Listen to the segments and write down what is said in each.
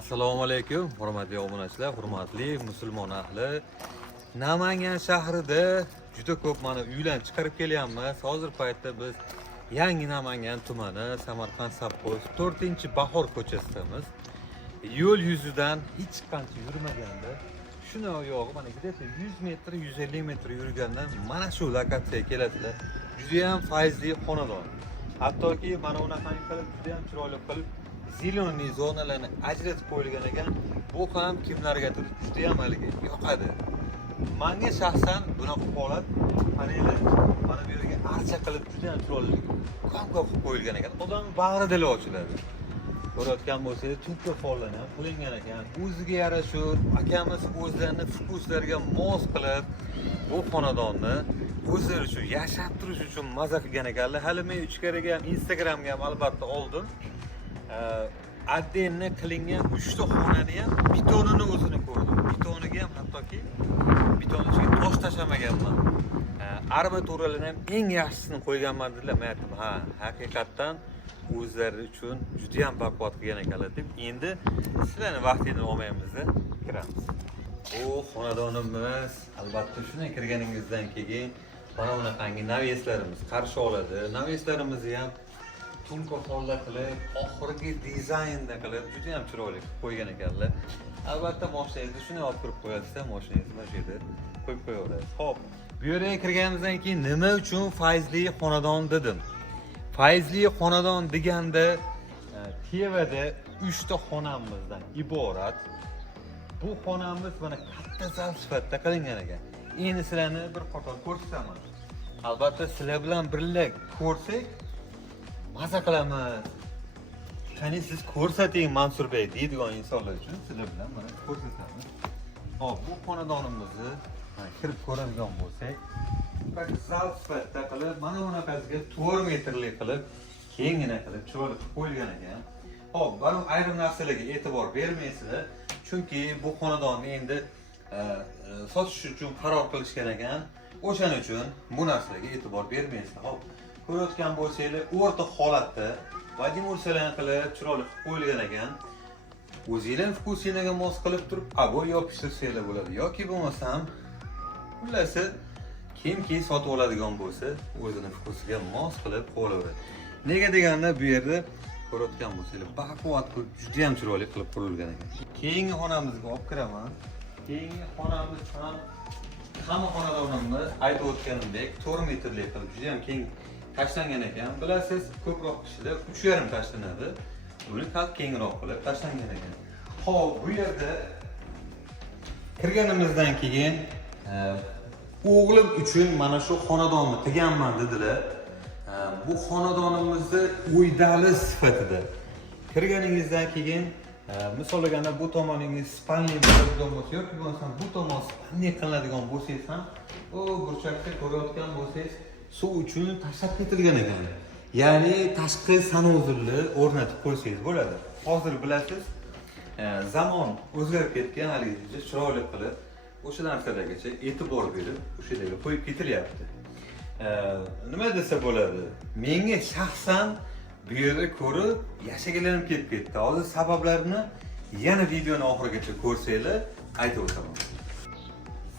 Assalomu alaykum, hurmatli obunachilar, hurmatli musulmon ahli. Namangan shahrida juda ko'p mana uylarni chiqarib kelyapmiz. Hozir paytda biz Yangi Namangan tumani, Samarqand Savxoz 4-Bahor ko'chasidamiz. Yo'l yuzidan hech qancha yurmaganda shuni oyog'i mana где-то 100 metr, 150 metr yurgandan mana shu lokatsiyaga kelasizlar. Juda ham fayzli xonadon. Hattoki mana bunaqangi qilib juda ham chiroyli qilib ziloniy zonalarni ajratib qo'yilgan ekan. Bu ham kimlargadir juda ham yoqadi. Menga shaxsan bunaqa holat paneli mana bu yerga archa qilib juda ham chiroyli kom-kom qilib qo'yilgan ekan. Odamning bag'ri dili ochiladi. Ko'rayotgan bo'lsangiz, turtga follarni ham qilingan ekan. O'ziga yarasha akamiz o'zlarini fukuslariga mos qilib bu xonadonni o'zlari uchun yashab turish uchun maza qilgan ekanlar. Hali men ichkariga ham Instagramga ham albatta oldim. Addenni qilingan 3 ta xonani ham betonini o'zini ko'rdim. Betoniga ham hattoki beton ichiga tosh tashlamaganman. Armaturalarni ham eng yaxshisini qo'yganman dedilar. Men aytdim, ha, haqiqatdan o'zlari uchun juda ham baquvvat qilgan ekanlar deb. Endi sizlarning vaqtingizni olmaymiz-da, kiramiz. Bu xonadonimiz albatta shunday kirganingizdan keyin mana bunaqangi navieslarimiz qarshi oladi. Navieslarimizni ham tunko follar qilib, oxirgi dizaynda qilib juda ham chiroyli qilib qo'ygan ekanlar. Albatta mashinangizni shunday olib kirib qo'yasizlar, mashinangizni mana shu yerda qo'yib qo'yaverasiz. Xo'p, bu yerga kirganimizdan keyin nima uchun fayzli xonadon dedim? Fayzli xonadon deganda Tevada 3 ta xonamizdan iborat. Bu xonamiz mana katta zal sifatida qilingan ekan. Endi sizlarni bir qator ko'rsataman. Albatta sizlar bilan birga ko'rsak maza qilamiz. Qani siz ko'rsating Mansurbek deydigan insonlar uchun sizlar bilan mana ko'rsatamiz. Hop, bu xonadonimizni kirib ko'radigan bo'lsak, bir zal sifatida qilib, mana bunaqasiga 4 metrlik qilib, kengina qilib chiroyli qilib qo'yilgan ekan. Hop, mana ayrim narsalarga e'tibor bermaysizlar, chunki bu xonadonni endi sotish uchun qaror qilishgan ekan. O'shaning uchun bu narsalarga e'tibor bermaysizlar. Hop, ko'rayotgan bo'lsanglar, o'rta holatda vadimirsalarni qilib chiroyli qilib qo'yilgan ekan. O'zingizlar vkusingizga mos qilib turib, abo yopishtirsanglar bo'ladi yoki bo'lmasam ularsiz kimki sotib oladigan bo'lsa, o'zining vkusiga mos qilib qo'yaveradi. Nega deganda bu yerda ko'rayotgan bo'lsanglar, baquvvat qilib juda ham chiroyli qilib qurilgan ekan. Keyingi xonamizga olib kiraman. Keyingi xonamiz ham hamma xonadonimiz aytib o'tganimdek 4 metrlik qilib juda ham keng tashlangan ekan. Bilasiz, ko'proq kishilar 3,5 tashlanadi. Buni qat kengroq qilib tashlangan ekan. Xo'p, bu yerda kirganimizdan keyin o'g'lim uchun mana shu xonadonni qilganman dedilar. Bu xonadonimizni o'ydali sifatida kirganingizdan keyin misol olganda bu tomoningiz spalniy bo'ladigan bo'lsa yoki bo'lmasam bu tomon spalniy qilinadigan bo'lsangiz ham u burchakda ko'rayotgan bo'lsangiz suv uchun tashlab ketilgan ekan. Ya'ni tashqi sanuzulni o'rnatib qo'ysangiz bo'ladi. Hozir bilasiz, zamon o'zgarib ketgan, haligacha chiroyli qilib o'sha narsalargacha e'tibor berib o'sha yerga qo'yib ketilyapti. Nima desa bo'ladi? Menga shaxsan bu yerda ko'rib yashagalarim kelib ketdi. Hozir sabablarini yana videoni oxirigacha ko'rsanglar aytib o'taman.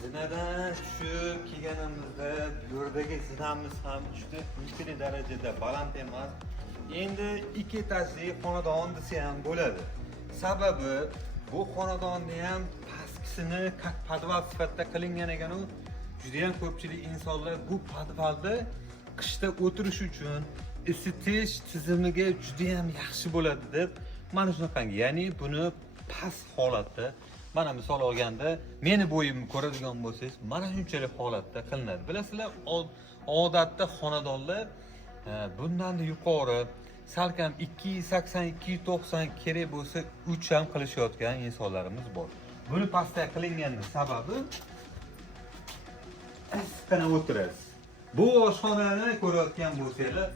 Zinadan tushib kelganimizda bu yerdagi zinamiz ham juda yuqori darajada baland emas. Endi 2 etajli xonadon desa ham bo'ladi. Sababi bu xonadonni ham pastkisini podval sifatida qilingan ekan. Juda ham ko'pchilik insonlar bu podvalda qishda o'tirish uchun isitish tizimiga juda ham yaxshi bo'ladi deb mana shunaqangi, ya'ni buni past holatda, mana misol olganda meni bo'yimni ko'radigan bo'lsangiz, mana shunchalik holatda qilinadi. Bilasizlar, odatda xonadonlar bundan yuqori salkam 280, 290 kerak bo'lsa 3 ham qilishayotgan insonlarimiz bor. Buni pastga qilinganning sababi issiqdan o'tirasiz. Bu oshxonani ko'rayotgan bo'lsanglar,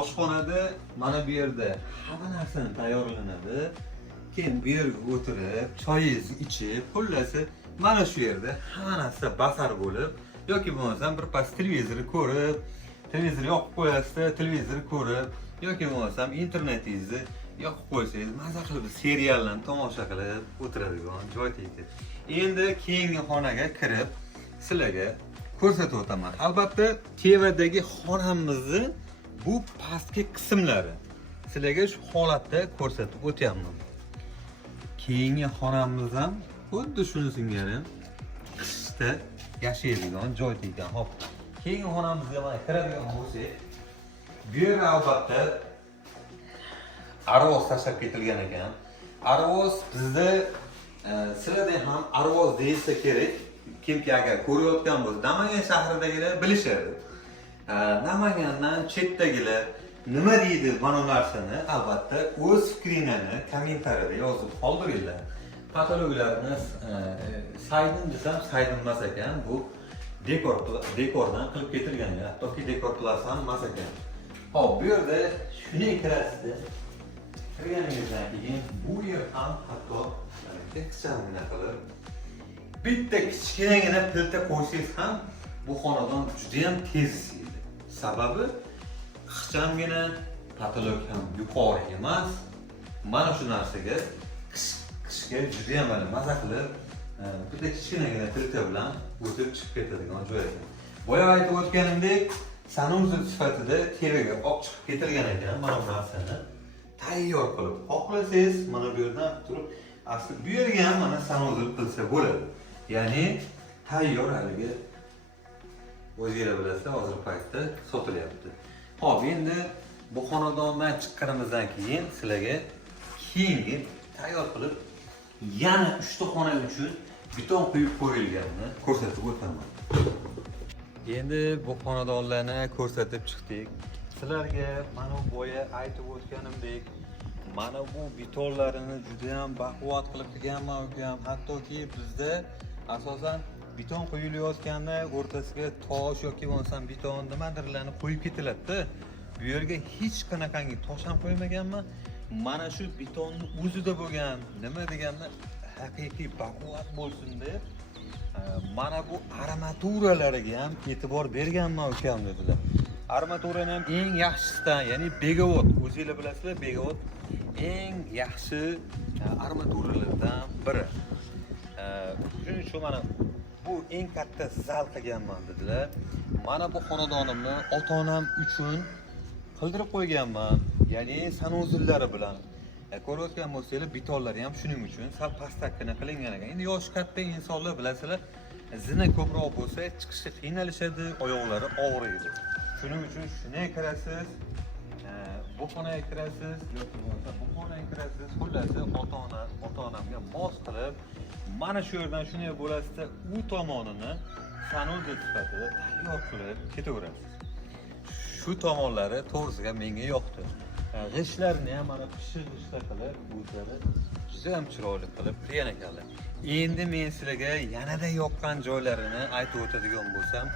oshxonada mana bu yerda hamma narsa tayyorlanadi. Keyin bu yerga o'tirib, choyingizni ichib, xullasi mana shu yerda hamma narsa basar bo'lib, yoki bo'lmasam bir pas televizorni ko'rib, televizorni yoqib qo'yasizlar, televizorni ko'rib, yoki bo'lmasam internetingizni yoqib qo'ysangiz maza qilib seriallarni tomosha qilib o'tiradigan joy tegdi. Endi keyingi xonaga kirib sizlarga ko'rsatib o'taman. Albatta, tevadagi xonamizni bu pastki qismlari sizlarga shu holatda ko'rsatib o'tyapman. Keyingi xonamiz ham xuddi shuni singari qishda yashaydigan joy ekan. Hop, keyingi xonamizga mana kiradigan bo'lsak, bu yer albatta arvoz tashlab ketilgan ekan. Arvoz bizda sizlarda ham arvoz deyilsa kerak. Kimki agar ko'rayotgan bo'lsa, Namangan shahridagilar bilishadi. Namangandan chetdagilar nima deydi mana bu narsani? Albatta o'z fikringizni kommentariyada yozib qoldiringlar. Patologlarni saydim desam saydim emas ekan, bu dekordan qilib ketilgan, hattoki dekor klasi ham emas ekan. Hop, bu yerda shuni kirasizda kirganingizdan keyin bu yer ham hatto tekstchangina qilib bitta kichkinagina pilta qo'ysangiz ham bu xonadon juda ham tez isiydi. Sababi ixchamgina, patolog ham yuqori emas. Mana shu narsaga qishga juda ham maza qilib bitta kichkinagina pilta bilan o'tib chiqib ketadigan joy ekan. Boya aytib o'tganimdek, sanuzil sifatida tevaga olib chiqib ketilgan ekan. Mana bu narsani tayyor qilib xohlasangiz mana bu yerdan turib asli bu yerga ham mana sanuzil qilsa bo'ladi. Ya'ni tayyor haligi o'zingizlar bilasizlar, hozir paytda sotilyapti. Xo'p, endi bu xonadondan chiqqanimizdan keyin sizlarga keyingi tayyor qilib yana 3 ta xona uchun beton quyib qo'yilganini ko'rsatib o'taman. Endi bu xonadonlarni ko'rsatib chiqdik. Sizlarga mana boya aytib o'tganimdek, mana bu betonlarini juda ham baquvvat qilib qilganman ukam. Hattoki bizda asosan beton quyilayotganda o'rtasiga tosh yoki bo'lmasam beton nimadirlarni qo'yib ketiladi-da. Bu yerga hech qanaqangi tosh ham qo'ymaganman. Mana shu betonning o'zida bo'lgan, nima deganda haqiqiy baquvvat bo'lsin deb mana bu armaturalariga ham e'tibor berganman ukam dedilar. Armaturani ham eng yaxshisidan, ya'ni Begavot, o'zingizlar bilasizlar, Begavot eng yaxshi armaturalardan biri. Shuning uchun mana bu eng katta zal qilganman dedilar. Mana bu xonadonimni ota-onam uchun qildirib qo'yganman, ya'ni sanuzillari bilan. Ko'rayotgan bo'lsangiz, betonlari ham shuning uchun sal pastakina qilingan ekan. Endi yoshi katta insonlar bilasizlar, zina ko'proq bo'lsa chiqishga qiynalishadi, oyoqlari og'riydi. Shuning uchun shunga kirasiz, bu xonaga kirasiz, yoki bo'lmasa bu xonaga kirasiz. Xullas, ota-onamga mos qilib, mana shu yerdan shunday bo'lasizda, u tomonini sanuzil sifatida tayyor qilib ketaverasiz. Shu tomonlari to'g'risiga menga yoqdi. G'ishtlarni ham mana pishir-g'ishta qilib, o'zlari juda ham chiroyli qilib qilgan ekanlar. Endi men sizlarga yanada yoqqan joylarini aytib o'tadigan bo'lsam,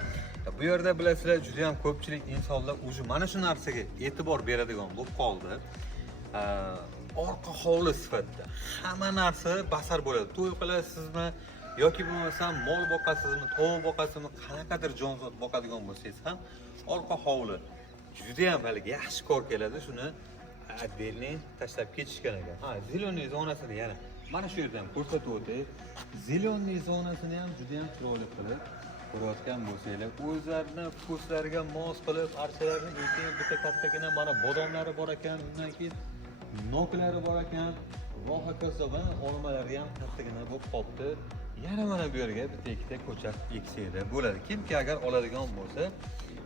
bu yerda bilasizlar, juda ham ko'pchilik insonlar o'zi mana shu narsaga e'tibor beradigan bo'lib qoldi. Orqa hovli sifatida hamma narsa basar bo'ladi. To'y qilasizmi yoki bo'lmasam mol boqasizmi, tovuq boqasizmi, qanaqadir jonzot boqadigan bo'lsangiz ham orqa hovli juda ham yaxshi kor keladi. Shuni отдельный tashlab ketishgan ekan. Ziloniy zonasini yana mana shu yerdan ko'rsatib o'tay. Ziloniy zonasini ham juda ham chiroyli qilib ko'rayotgan bo'lsanglar, o'zlarini ko'slariga mos qilib archalarni ekib, bitta kattagina mana bodomlari bor ekan, undan keyin noklari bor ekan, va hokazo va olmalari ham kattagina bo'lib qolibdi. Yana mana bu yerga bitta ikkita ko'chat eksanglar bo'ladi. Kimki agar oladigan bo'lsa,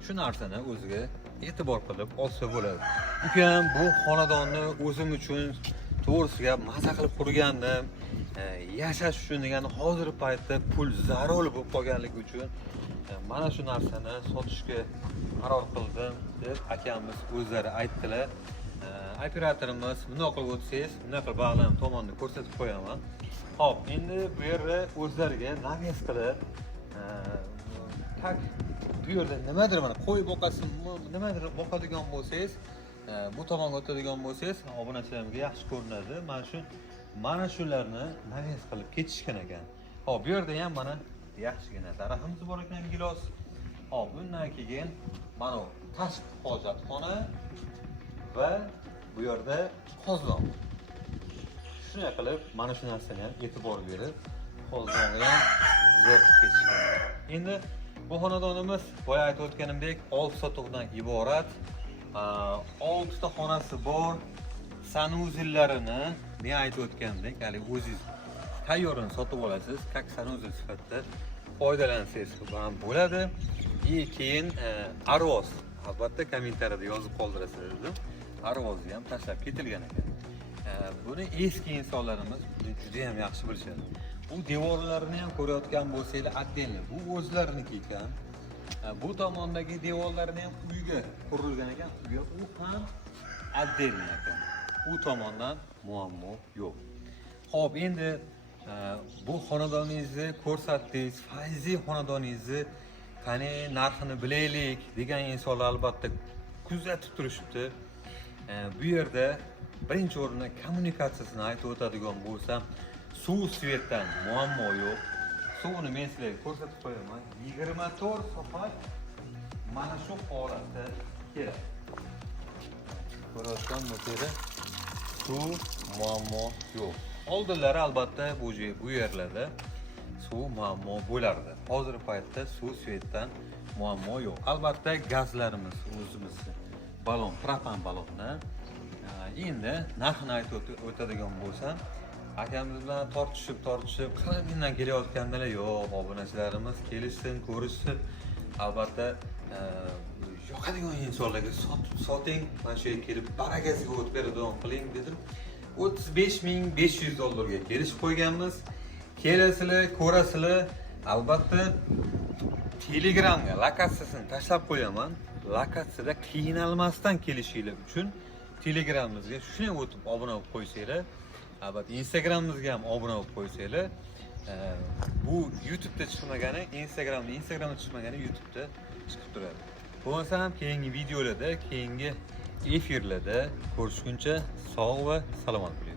shu narsani o'ziga e'tibor qilib olsa bo'ladi. Ukam, bu xonadonni o'zim uchun to'g'risiga maza qilib qurgandim. Yashash uchun degan hozirgi paytda pul zarur bo'lib qolganligi uchun mana shu narsani sotishga qaror qildim deb akamiz o'zlari aytdilar. Operatorimiz bunday qilib o'tsangiz, bunday qilib bog'lanib tomonni ko'rsatib qo'yaman. Xo'p, endi bu yerda o'zlariga naves qilib tak bu yerda nimadir mana qo'y boqasizmi, nimadir boqadigan bo'lsangiz, bu tomonga o'tadigan bo'lsangiz, obunachilarimga yaxshi ko'rinadi. Mana shularni naves qilib ketishgan ekan. Hop, bu yerda ham mana yaxshigina daraxtimiz bor ekan, gilos. Hop, bundan keyin mana tashqi hojatxona va bu yerda qozon. Shunday qilib, mana shu narsaga ham e'tibor berib, qozonni ham zo'rib ketishgan. Endi bu xonadonimiz boya aytib o'tganimdek 6 sotuvdan iborat. 6 ta xonasi bor. Sanuzellarini men aytib o'tganimdek, hali o'zingiz tayyorini sotib olasiz, как sanuzel sifatida foydalansangiz ham bo'ladi. Keyin arvoz, albatta kommentariyada yozib qoldirasiz dedim. Arvozni ham tashlab ketilgan ekan. Buni eski insonlarimiz juda ham yaxshi bilishadi. Bu devorlarini ham ko'rayotgan bo'lsanglar, отдельно bu o'zlariniki ekan. Bu tomondagi devorlarini ham uyga qurilgan ekan, u ham отдельно ekan. U tomondan muammo yo'q. Xo'p, endi bu xonadoningizni ko'rsatdingiz, faizli xonadoningizni qani narxini bilaylik degan insonlar albatta kuzatib turishibdi. Bu yerda birinchi o'rinda kommunikatsiyasini aytib o'tadigan bo'lsam, suv svetdan muammo yo'q. Suvni men sizlarga ko'rsatib qo'yaman. 24 soat mana shu holatda keladi. Ko'rayotgan bo'lsangiz, suv muammo yo'q. Oldinlari albatta bu yerlarda suv muammo bo'lardi. Hozirgi paytda suv svetdan muammo yo'q. Albatta gazlarimiz o'zimiz balon, propan balonni. Endi narxini aytib o'tadigan bo'lsam, akamiz bilan tortishib, qalamdan kelayotganlar yo'q, obunachilarimiz kelishsin, ko'rishsin. Albatta yoqadigan insonlarga soting, mana shu yerga kelib barakasiga o't beradigan qiling dedim. 35.500 dollarga kelishib qo'yganmiz. Kelasizlar, ko'rasizlar. Albatta Telegramga lokatsiyasini tashlab qo'yaman. Lokatsiyada qiynalmasdan kelishinglar uchun Telegramimizga shunday o'tib obuna bo'lib qo'ysanglar, albatta Instagramimizga ham obuna bo'lib qo'ysanglar, bu YouTube'da chiqmagani, Instagramda chiqmagani YouTube'da chiqib turadi. Bo'lmasa ham keyingi videolarda, keyingi efirlarda ko'rishguncha sog' va salomat bo'ling.